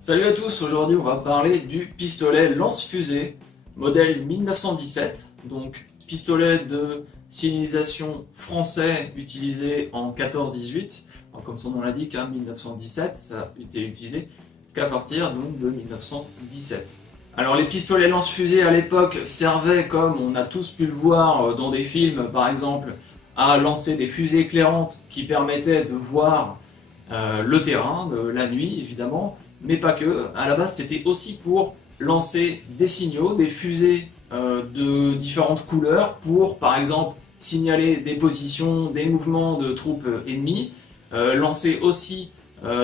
Salut à tous, aujourd'hui on va parler du pistolet lance-fusée modèle 1917, donc pistolet de signalisation français utilisé en 14-18, comme son nom l'indique, 1917, ça a été utilisé qu'à partir donc, de 1917. Alors les pistolets lance-fusées à l'époque servaient, comme on a tous pu le voir dans des films par exemple, à lancer des fusées éclairantes qui permettaient de voir le terrain, la nuit évidemment, mais pas que. À la base c'était aussi pour lancer des signaux, des fusées de différentes couleurs pour par exemple signaler des positions, des mouvements de troupes ennemies, lancer aussi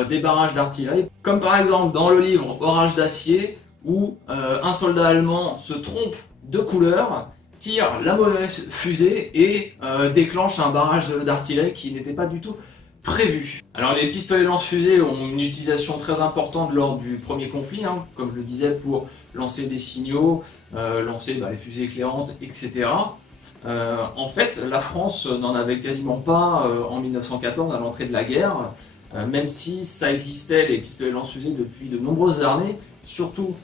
des barrages d'artillerie, comme par exemple dans le livre Orage d'acier où un soldat allemand se trompe de couleur, tire la mauvaise fusée et déclenche un barrage d'artillerie qui n'était pas du tout prévu. Alors les pistolets lance-fusées ont une utilisation très importante lors du premier conflit, comme je le disais, pour lancer des signaux, lancer les fusées éclairantes, etc. En fait, la France n'en avait quasiment pas en 1914 à l'entrée de la guerre, même si ça existait, les pistolets lance-fusées, depuis de nombreuses années, surtout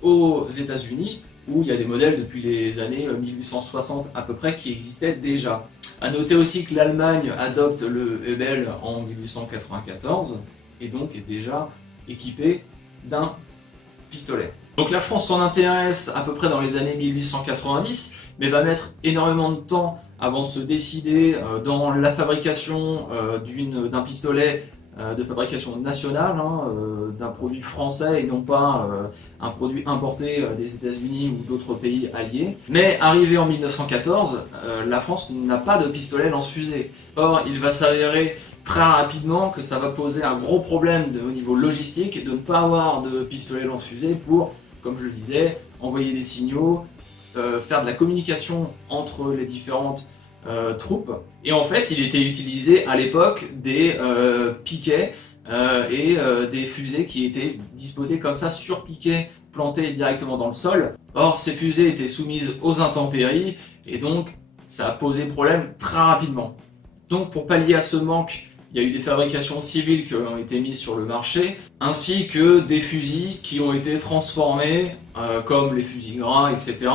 aux États-Unis, où il y a des modèles depuis les années 1860 à peu près qui existaient déjà. A noter aussi que l'Allemagne adopte le Hebel en 1894 et donc est déjà équipée d'un pistolet. Donc la France s'en intéresse à peu près dans les années 1890, mais va mettre énormément de temps avant de se décider dans la fabrication d'un pistolet de fabrication nationale, d'un produit français et non pas un produit importé des États-Unis ou d'autres pays alliés. Mais arrivé en 1914, la France n'a pas de pistolet lance-fusée. Or, il va s'avérer très rapidement que ça va poser un gros problème au niveau logistique de ne pas avoir de pistolet lance-fusée pour, comme je le disais, envoyer des signaux, faire de la communication entre les différentes troupes. Et en fait, il était utilisé à l'époque des piquets et des fusées qui étaient disposées comme ça sur piquets plantés directement dans le sol. Or, ces fusées étaient soumises aux intempéries et donc ça a posé problème très rapidement. Donc, pour pallier à ce manque, il y a eu des fabrications civiles qui ont été mises sur le marché, ainsi que des fusils qui ont été transformés, comme les fusils gras, etc.,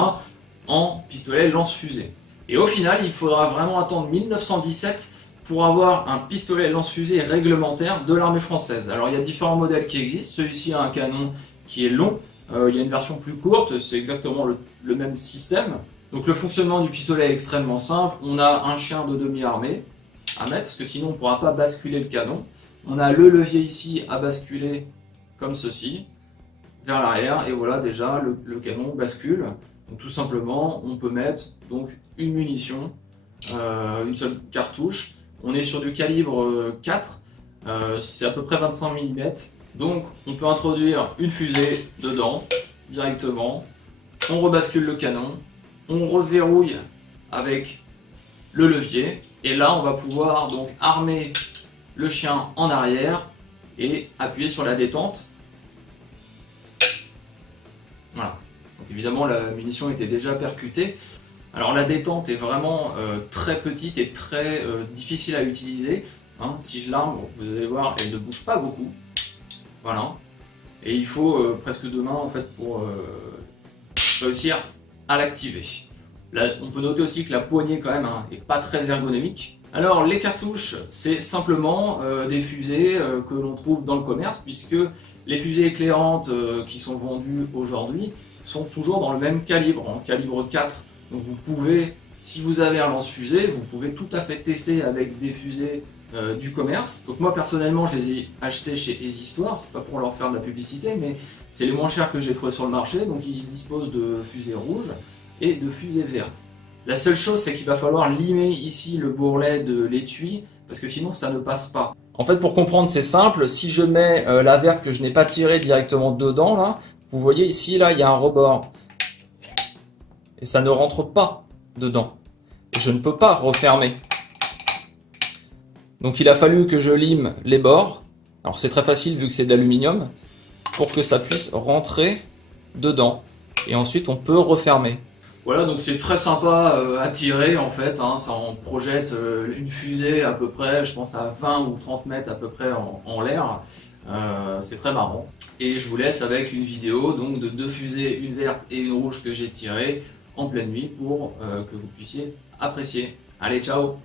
en pistolets lance-fusées. Et au final, il faudra vraiment attendre 1917 pour avoir un pistolet lance-fusée réglementaire de l'armée française. Alors il y a différents modèles qui existent, celui-ci a un canon qui est long, il y a une version plus courte, c'est exactement le même système. Donc le fonctionnement du pistolet est extrêmement simple, on a un chien de demi-armée à mettre, parce que sinon on ne pourra pas basculer le canon. On a le levier ici à basculer comme ceci, vers l'arrière, et voilà déjà le canon bascule. Donc tout simplement, on peut mettre donc une munition, une seule cartouche. On est sur du calibre 4, c'est à peu près 25 mm. Donc on peut introduire une fusée dedans directement. On rebascule le canon, on reverrouille avec le levier. Et là, on va pouvoir donc armer le chien en arrière et appuyer sur la détente. Voilà. Donc évidemment la munition était déjà percutée. Alors la détente est vraiment très petite et très difficile à utiliser. Si je l'arme, vous allez voir, elle ne bouge pas beaucoup. Voilà. Et il faut presque 2 mains en fait pour réussir à l'activer. On peut noter aussi que la poignée quand même est pas très ergonomique. Alors les cartouches, c'est simplement des fusées que l'on trouve dans le commerce, puisque les fusées éclairantes qui sont vendues aujourd'hui sont toujours dans le même calibre, en calibre 4. Donc vous pouvez, si vous avez un lance-fusée, vous pouvez tout à fait tester avec des fusées du commerce. Donc moi personnellement je les ai achetées chez Easy-Store, c'est pas pour leur faire de la publicité, mais c'est les moins chers que j'ai trouvé sur le marché. Donc ils disposent de fusées rouges et de fusées vertes. La seule chose, c'est qu'il va falloir limer ici le bourrelet de l'étui, parce que sinon ça ne passe pas. En fait, pour comprendre, c'est simple. Si je mets la verte que je n'ai pas tirée directement dedans, là, vous voyez ici, là, il y a un rebord. Et ça ne rentre pas dedans. Et je ne peux pas refermer. Donc il a fallu que je lime les bords. Alors c'est très facile vu que c'est de l'aluminium, pour que ça puisse rentrer dedans. Et ensuite, on peut refermer. Voilà, donc c'est très sympa à tirer en fait, ça en projette une fusée à peu près, je pense à 20 ou 30 mètres à peu près en l'air. C'est très marrant. Et je vous laisse avec une vidéo donc de 2 fusées, une verte et une rouge que j'ai tirées en pleine nuit pour que vous puissiez apprécier. Allez, ciao!